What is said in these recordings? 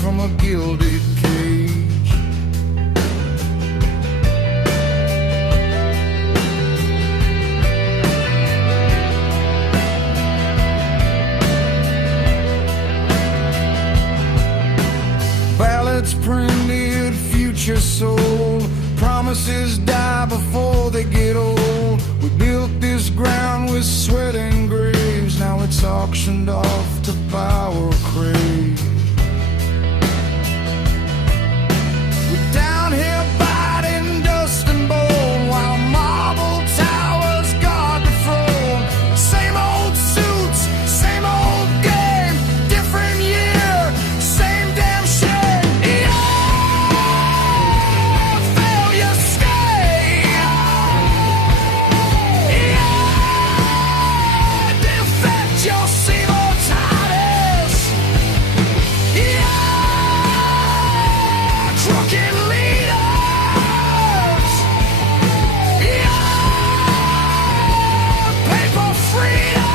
from a gilded cage. Ballads printed, future sold, promises die before they get old. We built this ground with sweat and graves, now it's auctioned off to power crave. We're down here biting dust and bone, while marble towers guard the throne. Same old suits, same old game, different year, same damn shame. Yeah, failure stay. Yeah, Defectio Civitatis. Yeah, crooked leaders. Yeah, paper freedom.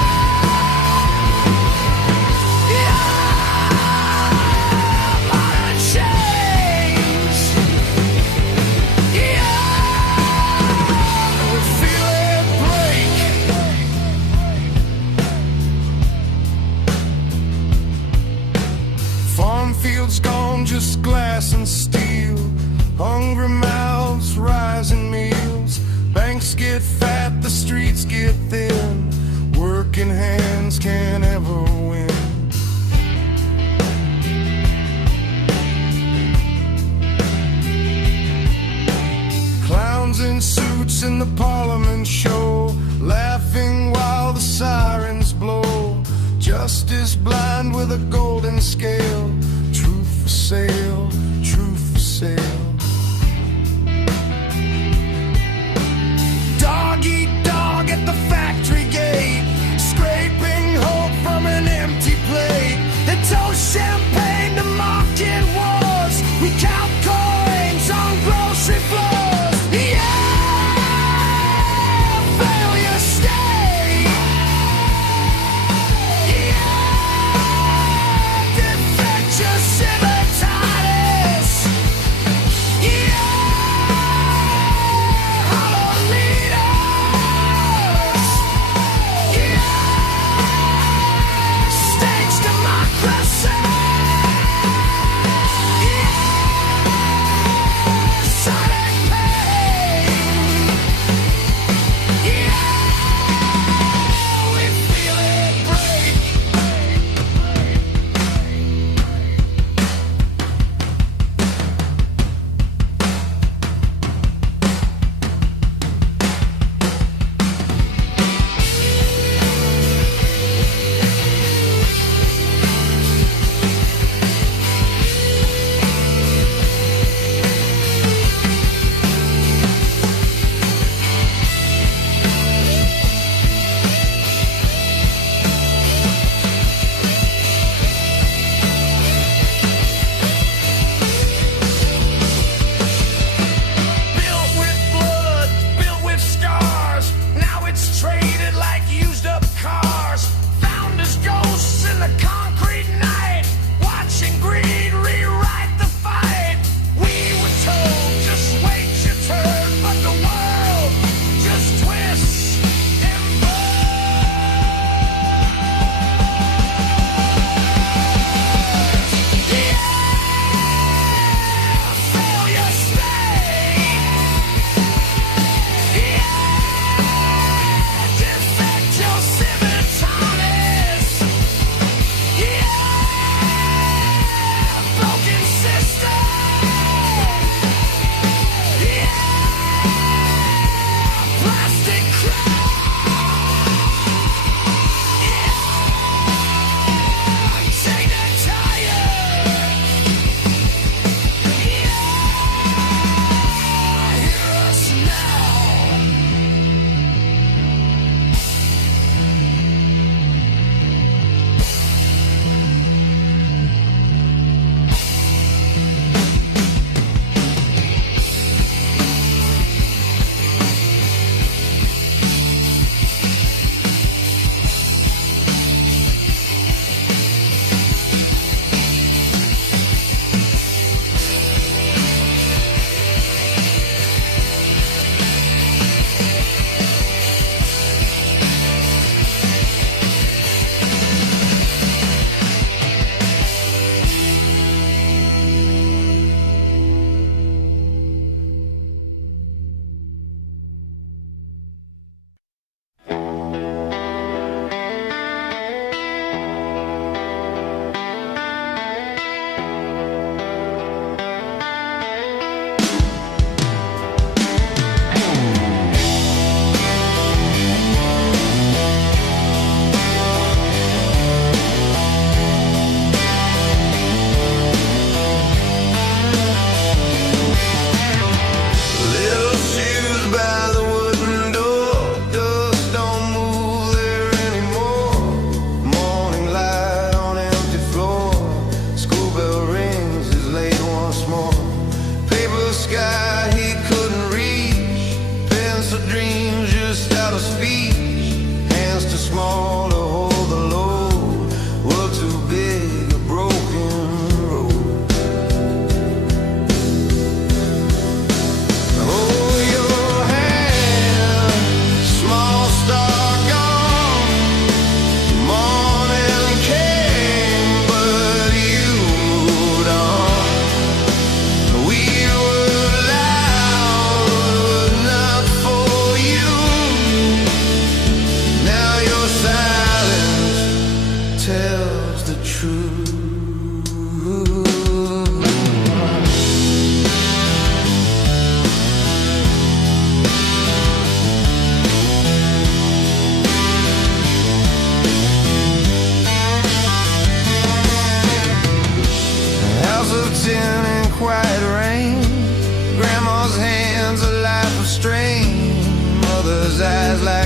Yeah, modern change. Yeah, we feel it break. Farm fields gone, just glass and steel. Hungry mouths, rising meals. Banks get fat, the streets get thin. Working hands can't ever win. Clowns in suits in the parliament show, laughing while the sirens blow. Justice blind with a golden scale. Truth for sale, truth for sale. Dog eat dog at the factory gate, scraping hope from an empty plate. They toast champagne to market wars, we count coins on grocery floors. Yeah, failure stay. Yeah, Defectio Civitatis.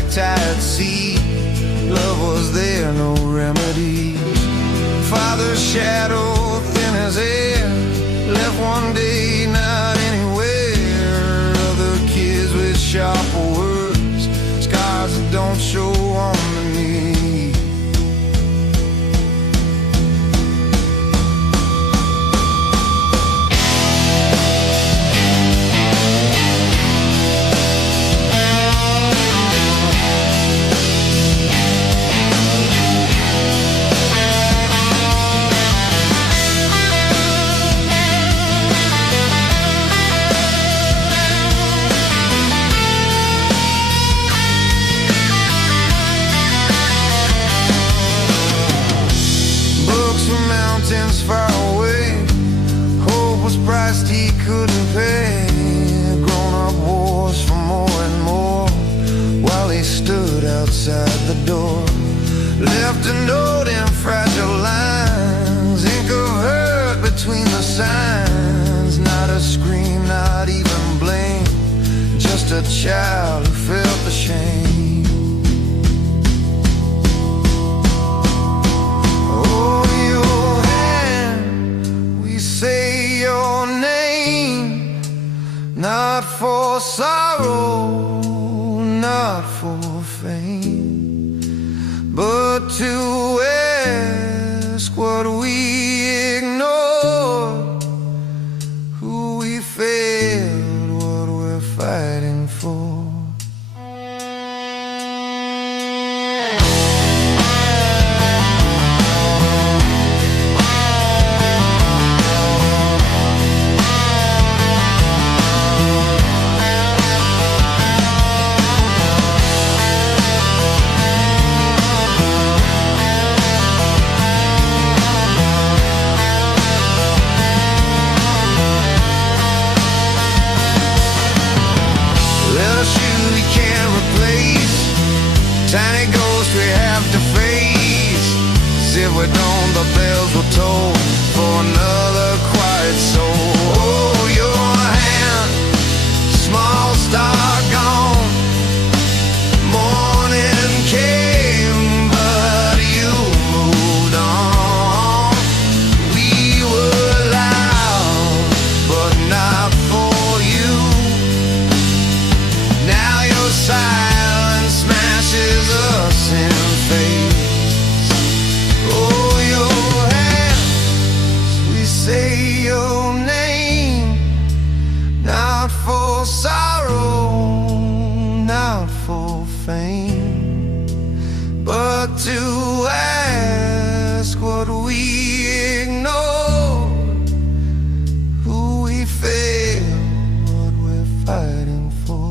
riptide sea. Love was there, no remedy. Father's shadow, thin as air, left one day, not anywhere. Other kids with sharper words, scars that don't show on the knee. Far away, hope was priced he couldn't pay. Grown-up wars for more and more, while he stood outside the door. Left a note in fragile lines, ink of hurt between the signs. Not a scream, not even blame, just a child who felt the shame. Say your name, not for sorrow, not for fame, but to ask what we ignored, who we failed, what we're fighting for. Tiny ghost we have to face. As if we don't, the bells will toll for another quiet soul. Oh, your hand, small star gone. Morning came, but you moved on. We were loud, but not for you. Now you're silent smashes us in face. Oh, your hands, we say your name, not for sorrow, not for fame, but to ask what we ignored, who we failed, what we're fighting for.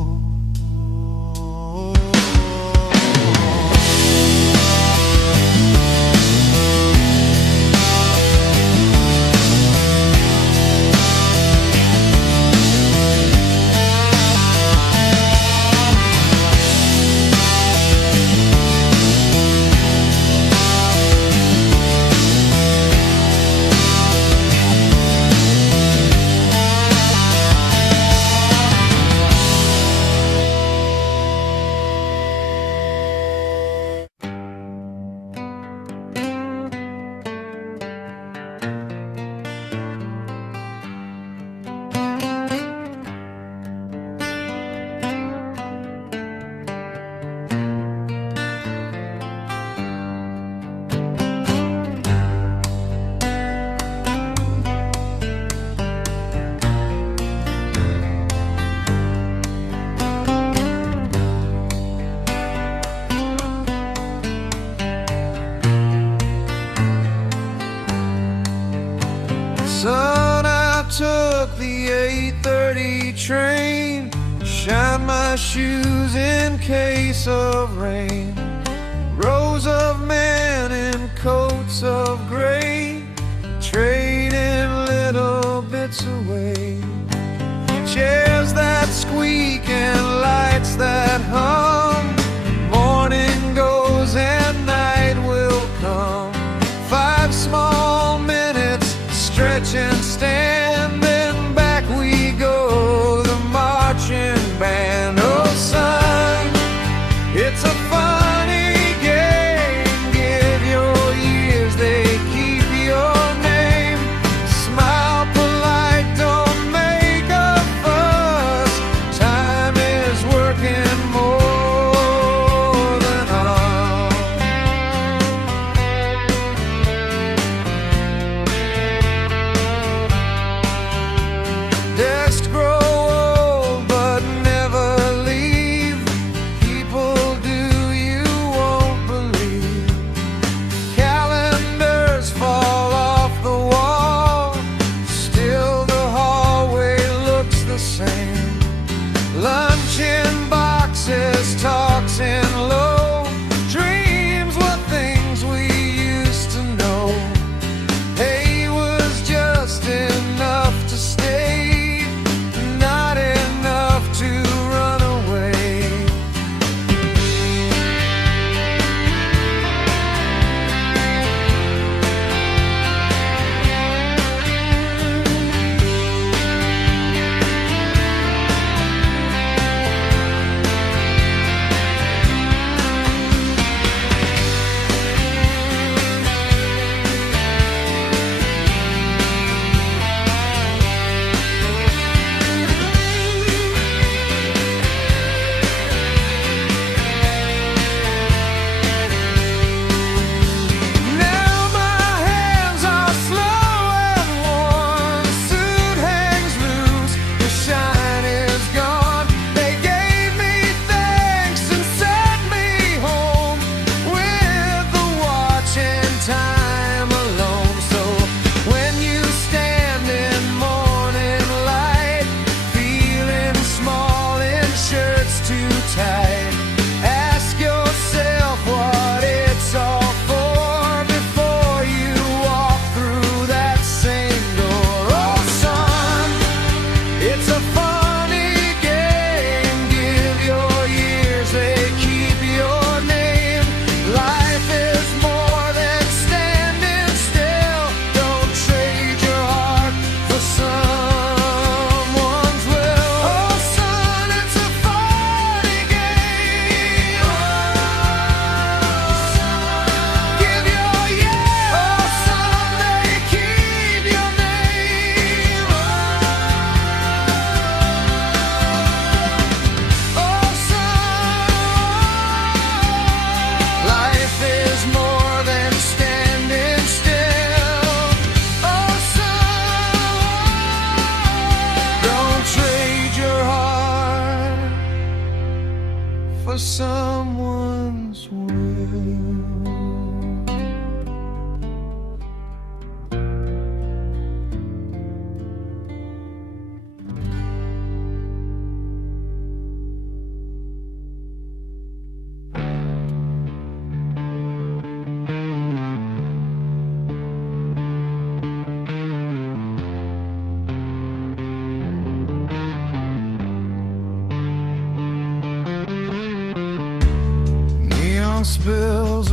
Son, I took the 8:30 train, shined my shoes in case of rain. Rows of men in coats of gray, trading little bits away. Chairs that squeak and lights that hum. Morning goes and night will come. 5 small minutes, stretch and stand, then back we go, the marching band. Oh son, it's a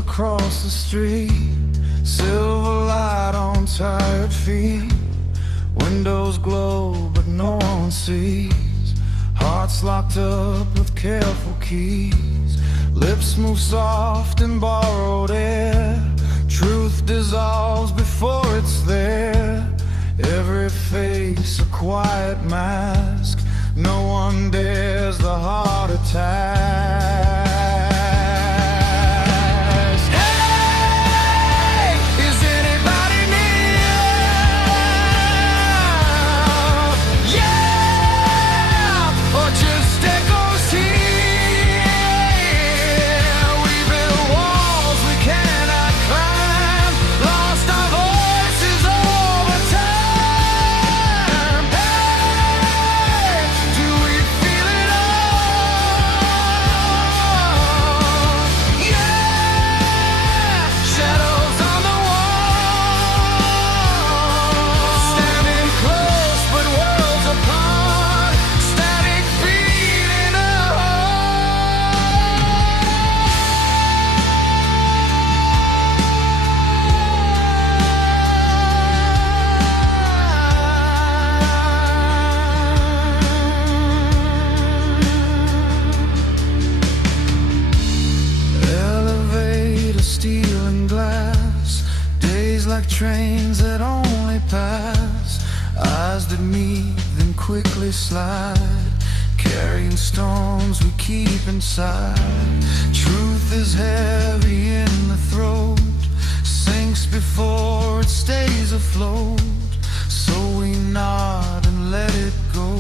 across the street, silver light on tired feet. Windows glow but no one sees, hearts locked up with careful keys. Lips move soft in borrowed air, truth dissolves before it's there. Every face a quiet mask, no one dares the heart attack. Like trains that only pass, eyes that meet then quickly slide, carrying stones we keep inside. Truth is heavy in the throat, sinks before it stays afloat. So we nod and let it go,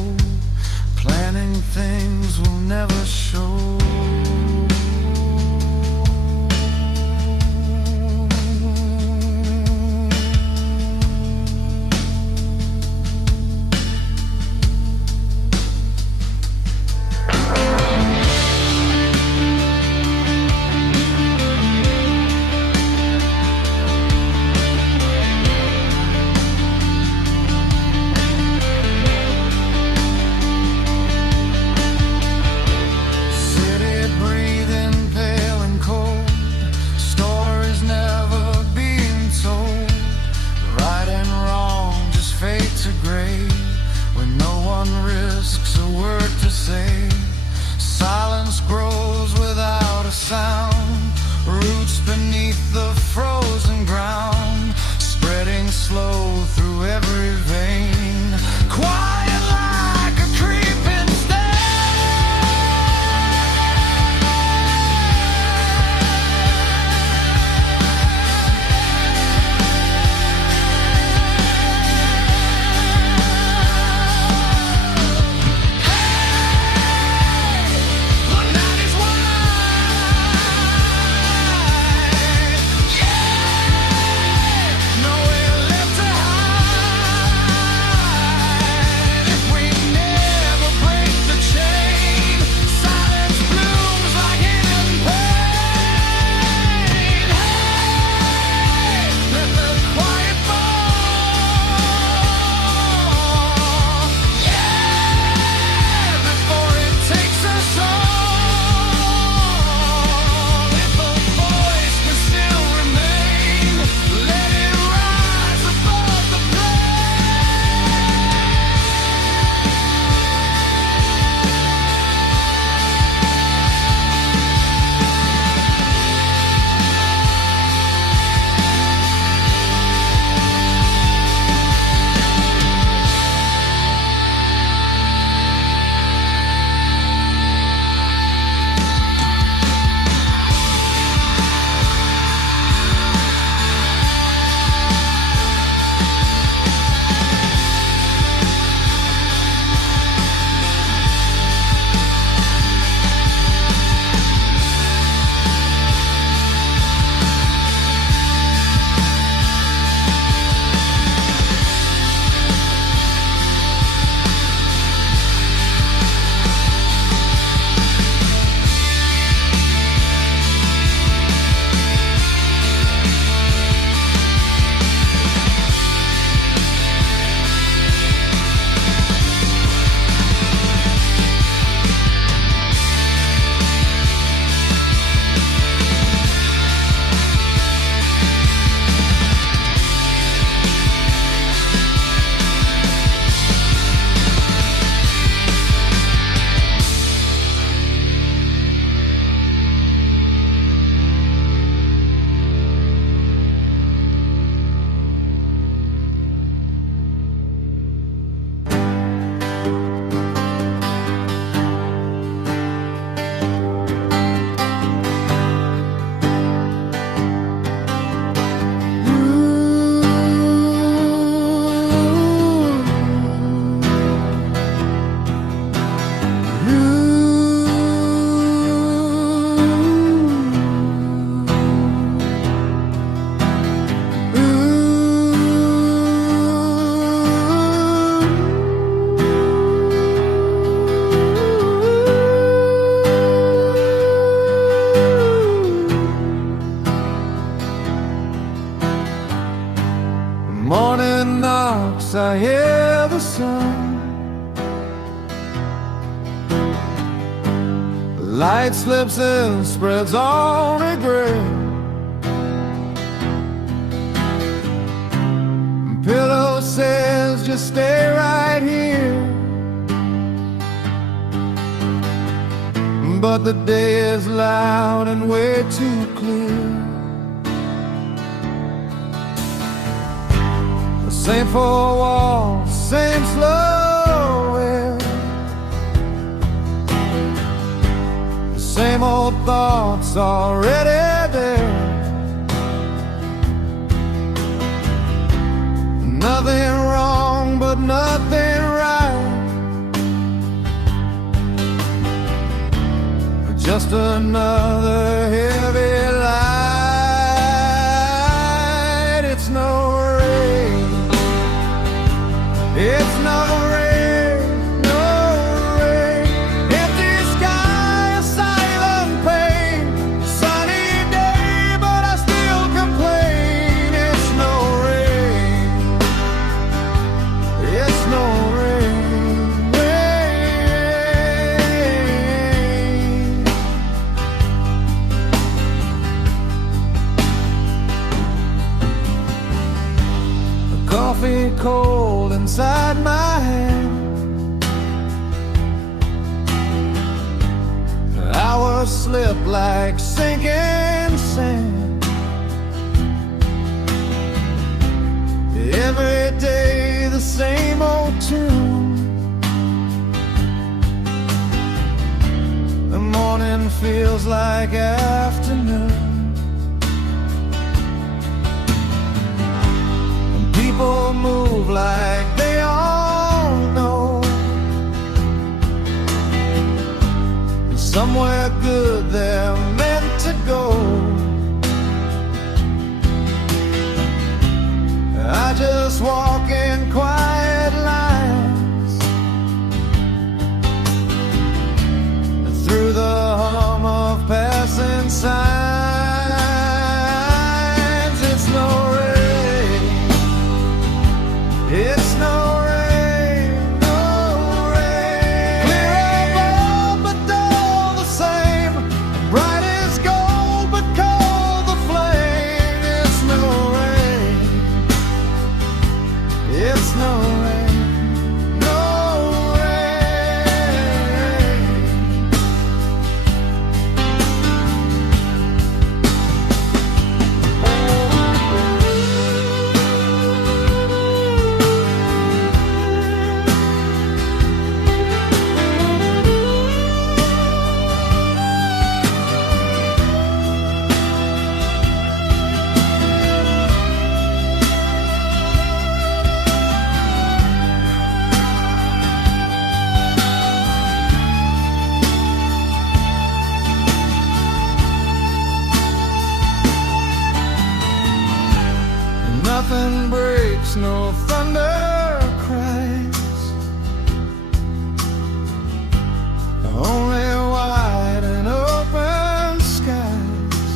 planning things we'll never show. Silence grows without a sound, roots beneath the frozen ground, spreading slow through every vein, quiet like a creeping rocks I hear the sun. Light slips and spreads on a gray. Pillow says just stay right here. But the day is loud and way too clear. The same four walls, same slow air, the same old thoughts already there. Nothing wrong but nothing right. Just another heavy light. It's no rain. It's no rain, no rain. Empty sky, a silent pain. Sunny day, but I still complain. It's no rain. It's no rain, rain. The coffee cold inside my hand. The hours slip like sinking sand. Every day the same old tune. The morning feels like afternoon. And people move like they all know. And somewhere good they're meant to go. I just walk in quiet lines through the hum of passing signs. It's no rain. It's no rain, no rain. Clear above, but dull the same. Bright as gold, but cold the flame. It's no rain. It's no rain, no rain. Nothing breaks, no thunder cries. Only wide and open skies.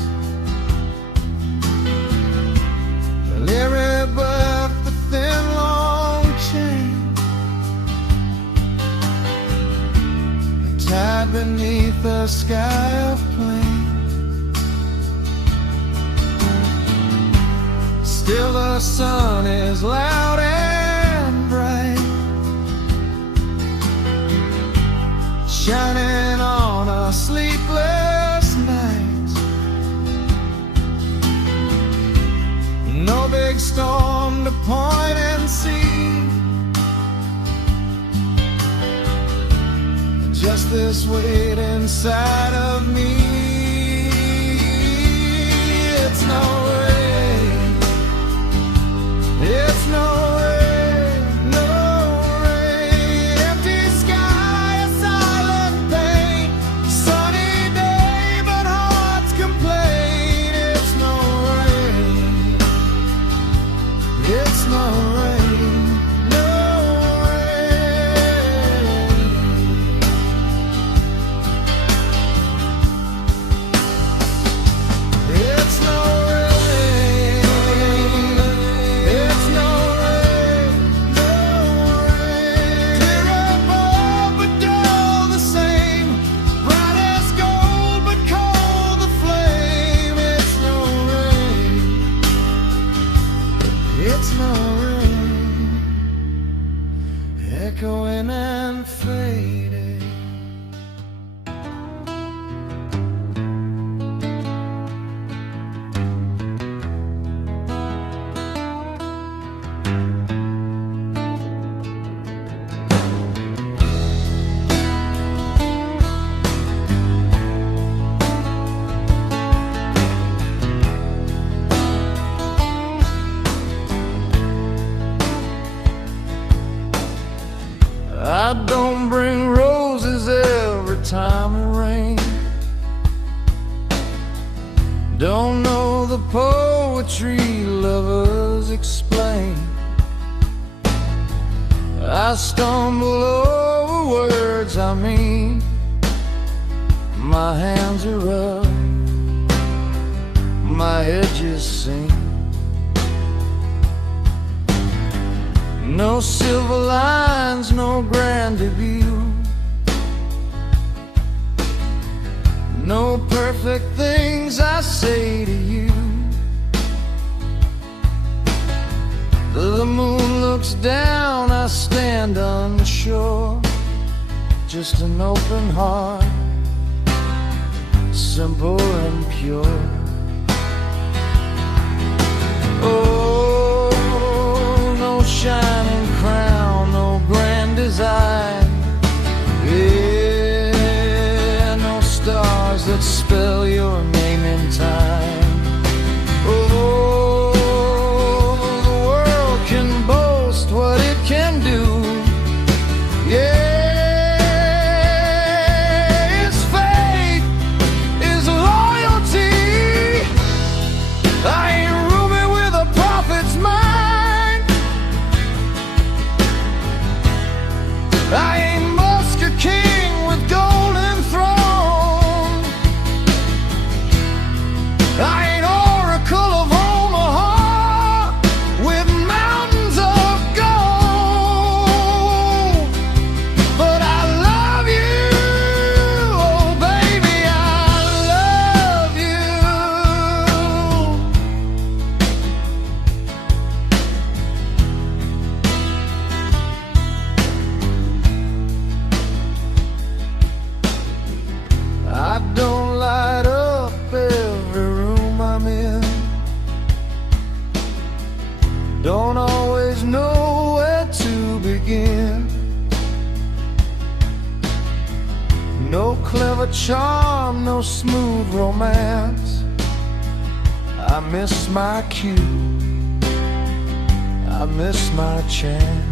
The leery breath, the thin long chain, the tide beneath the sky of plain. Still the sun is loud and bright, shining on a sleepless night. No big storm to point and see, just this weight inside of me. It's no rain. It's no rain, no rain. Empty sky, a silent pain. Sunny day, but hearts complain. It's no rain. It's no rain, no rain. poetry lovers explain. I stumble over words I mean. My hands are rough, my edges sing. No silver lines, no grand debut. No perfect things I say to you. The moon looks down, I stand unsure. Just an open heart, simple and pure. Oh, no shining crown, no grand design. Yeah, no stars that spell your name in time. Oh, the world can boast what it can do. Yeah. I ain't Muska King with golden throne. I ain't Oracle of Omaha with mountains of gold. But I love you, oh baby, I love I don't light up every room I'm in. Don't always know where to begin. No clever charm, no smooth romance. I miss my cue, I miss my chance.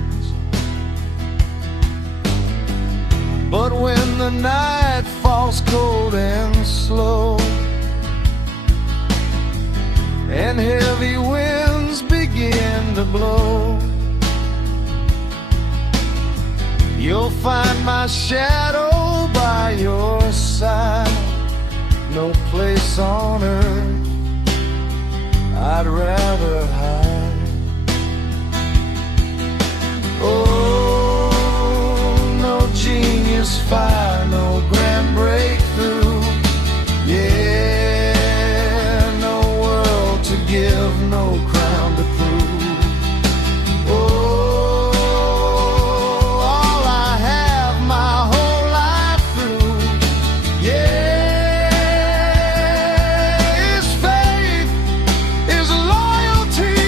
But when the night falls cold and slow, and heavy winds begin to blow, you'll find my shadow by your side. No place on earth I'd rather hide. Oh, no genius fire, no grand breakthrough. Yeah, no world to give, no crown to prove. Oh, all I have my whole life through, yeah, is faith, is loyalty.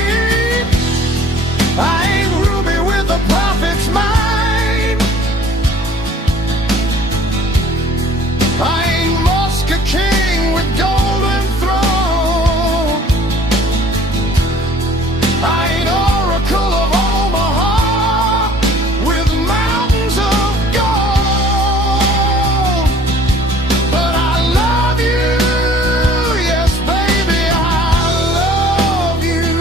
I ain't Ruby with the prophet's mind. I ain't Muska King with golden throne. I ain't Oracle of Omaha with mountains of gold. But I love you, yes baby, I love you.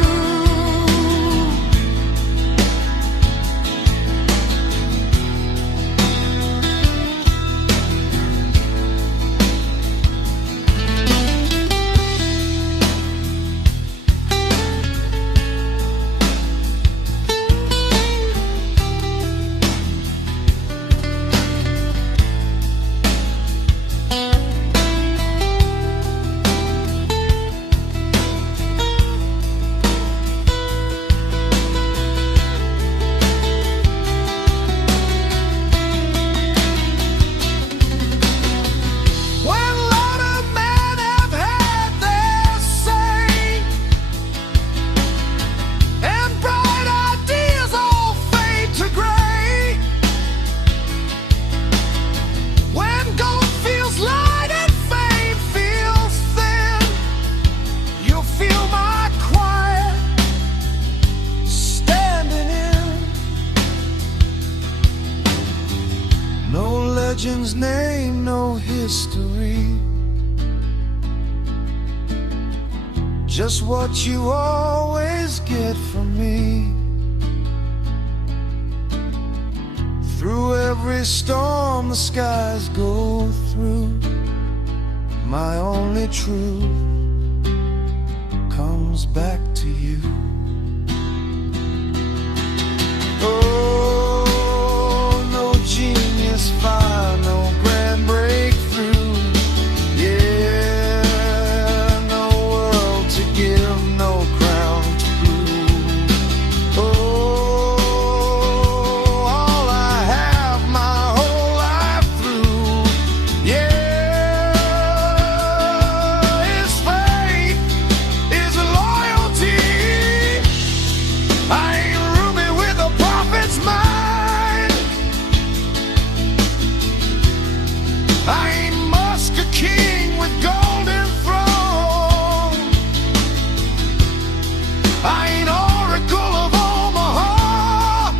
When a lot of men have had their say, and bright ideas all fade to gray, when gold feels light and fame feels thin, you'll feel my quiet standing in. No legend's name, no history, just what you always get from me. Through every storm the skies go through, my only truth comes back to you. Oh, no genius fire, no grand breakthrough. Yeah, no world to give, no crown to prove. Oh, all I have my whole life through, yeah, is faith, is loyalty. I ain't roomy with a prophet's mind. I ain't Musk, a king with golden throne. I ain't Oracle of Omaha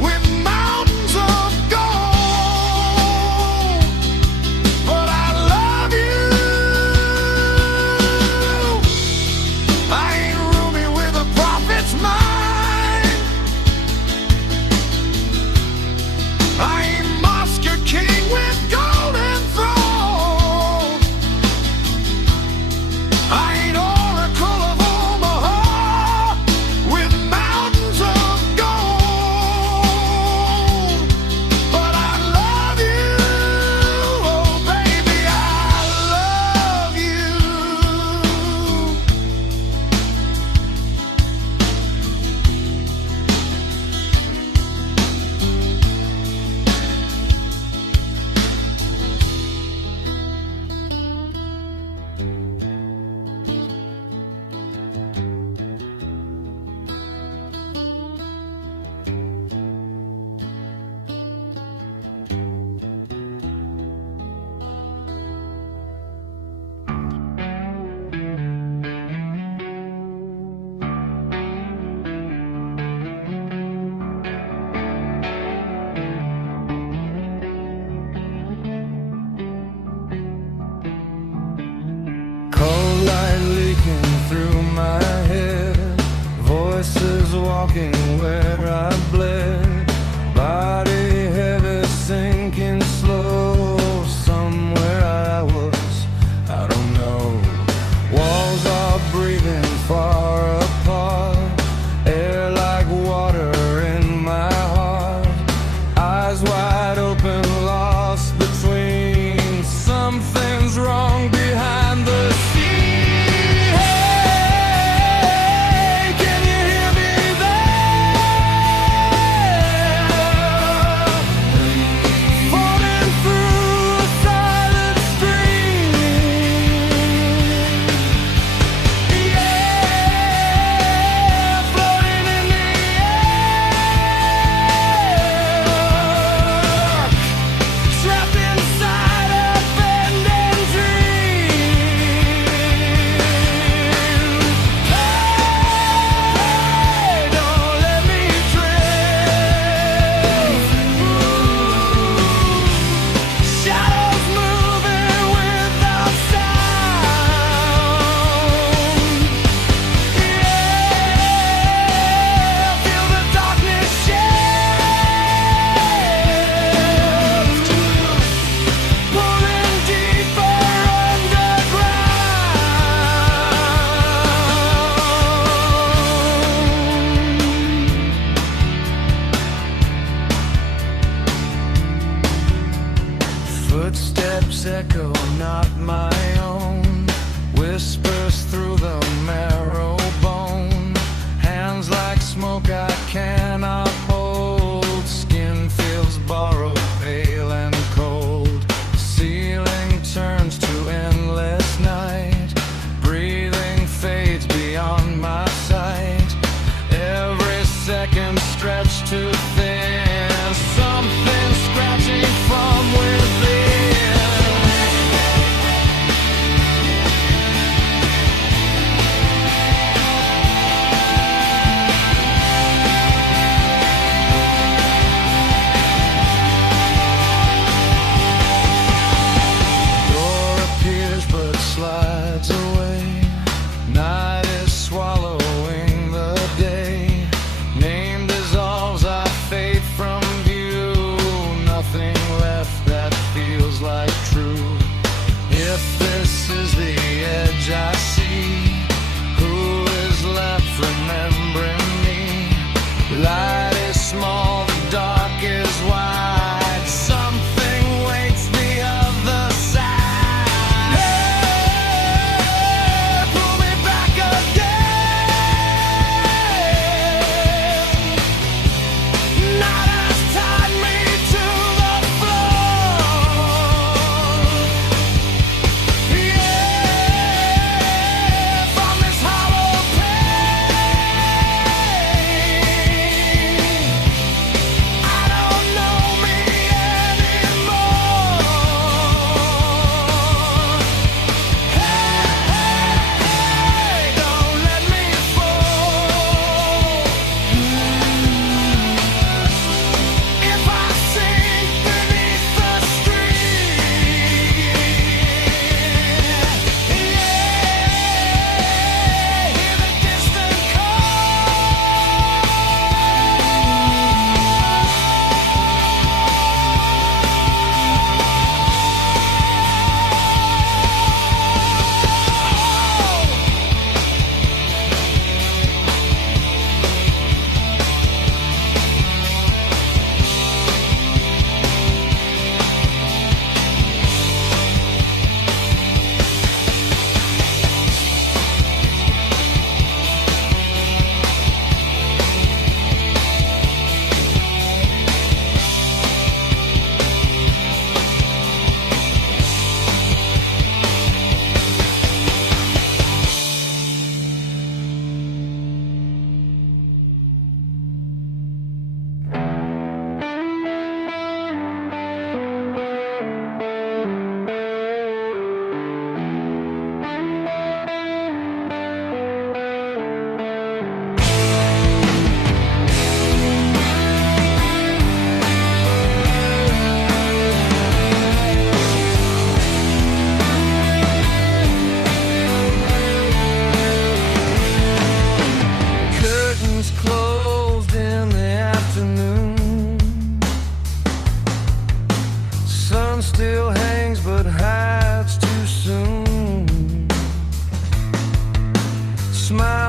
with mountains of gold. But I love you. I ain't roomy with a prophet's mind. I ain't Musk, a king with golden throne. I ain't Oracle of Omaha with mountains of gold. But I love you, oh baby, I love you. Cold light leaking through my head, voices walking where I bled, body heavy sinking slow, somewhere I was, I don't know. Walls are breathing far apart, air like water in my heart, eyes wide open, lost between something's wrong behind the scene. Hey, can you hear me there?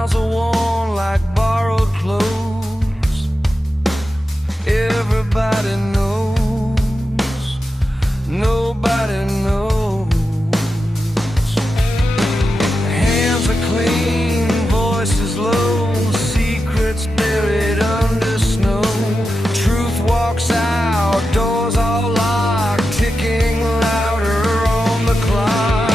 smiles are worn like borrowed clothes. Everybody knows, nobody knows. Hands are clean, voices low, secrets buried under snow. Truth walks out, doors all locked, ticking louder on the clock.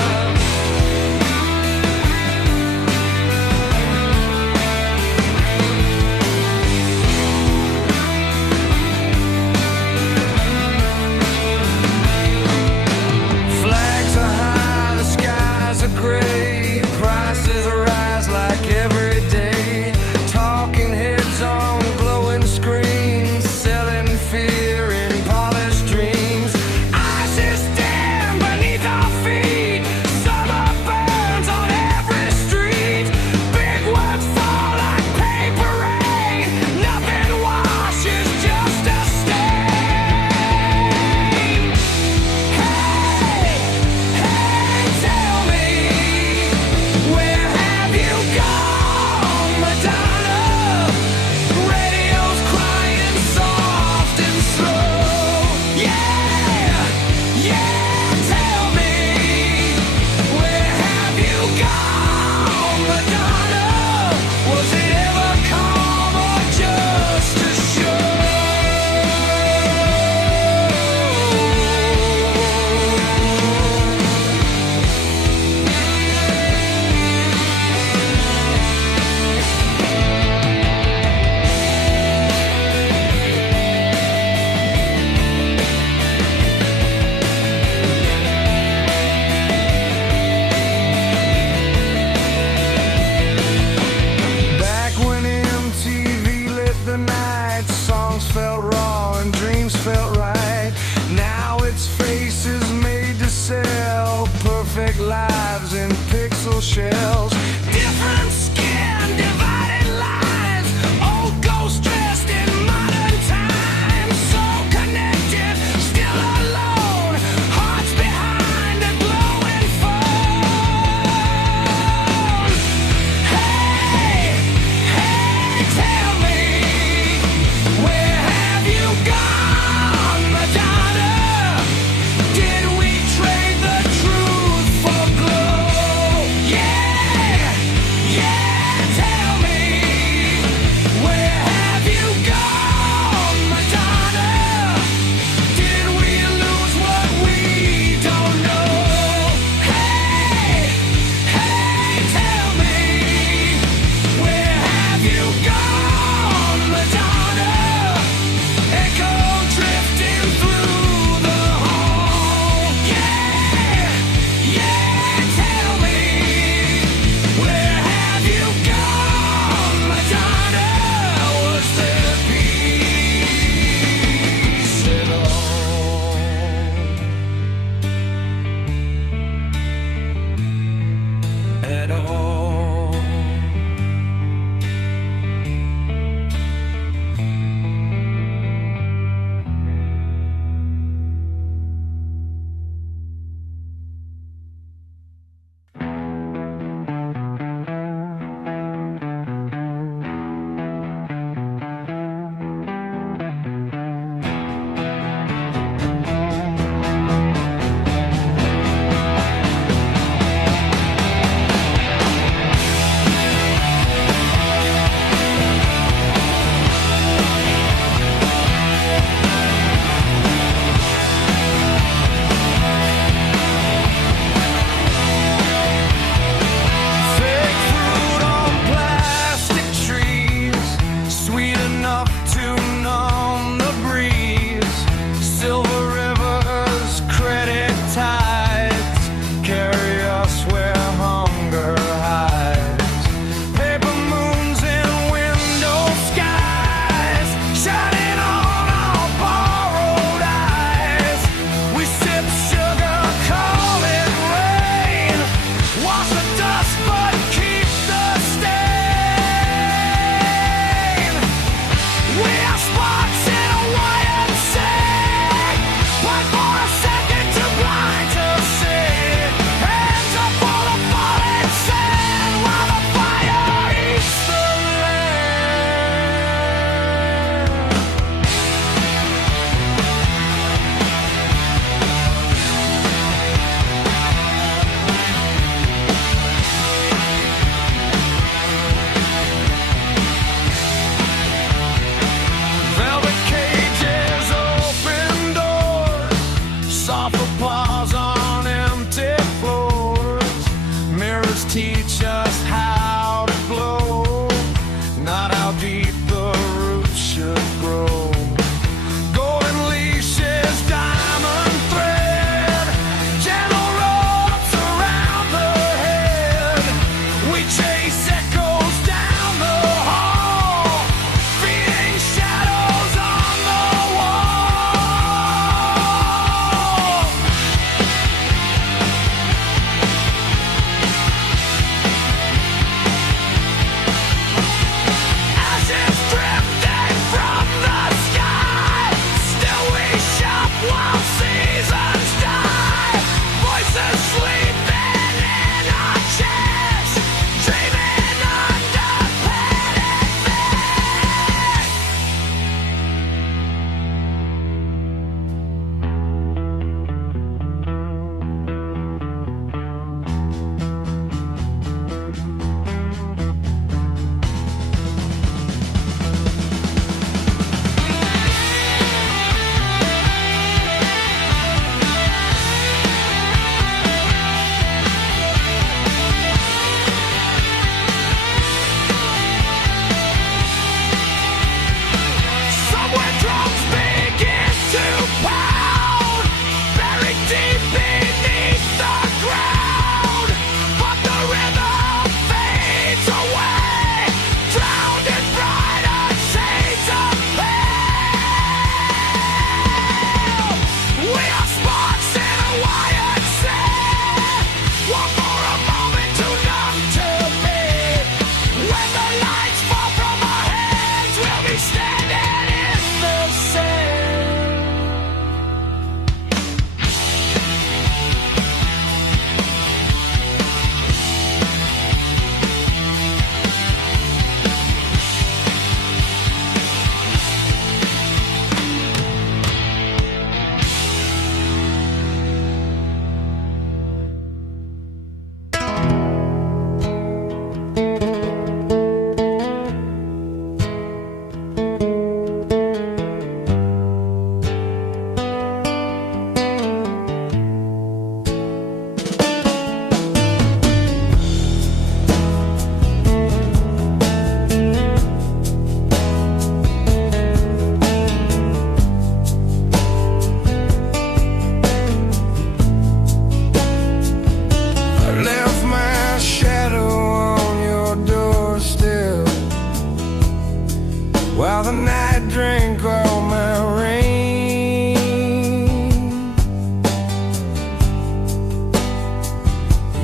while the night drank all my rain.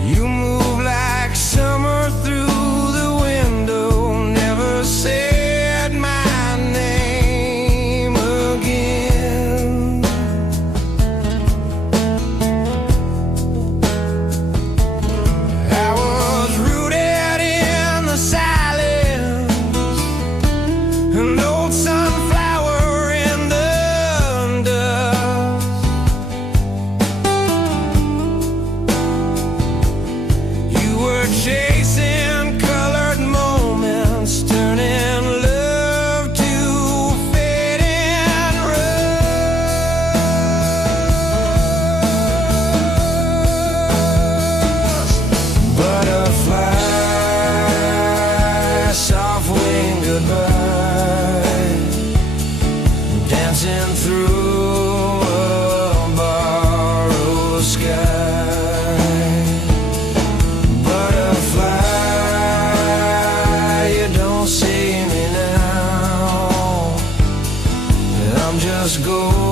You move like summer through the window, never said my name again. I was rooted in the silence, an old sunflower in the dust. You were chasing colored moments, turning love to fading rust. Butterfly, soft wing goodbye, dancing through a borrowed sky. Butterfly, you don't see me now, I'm just going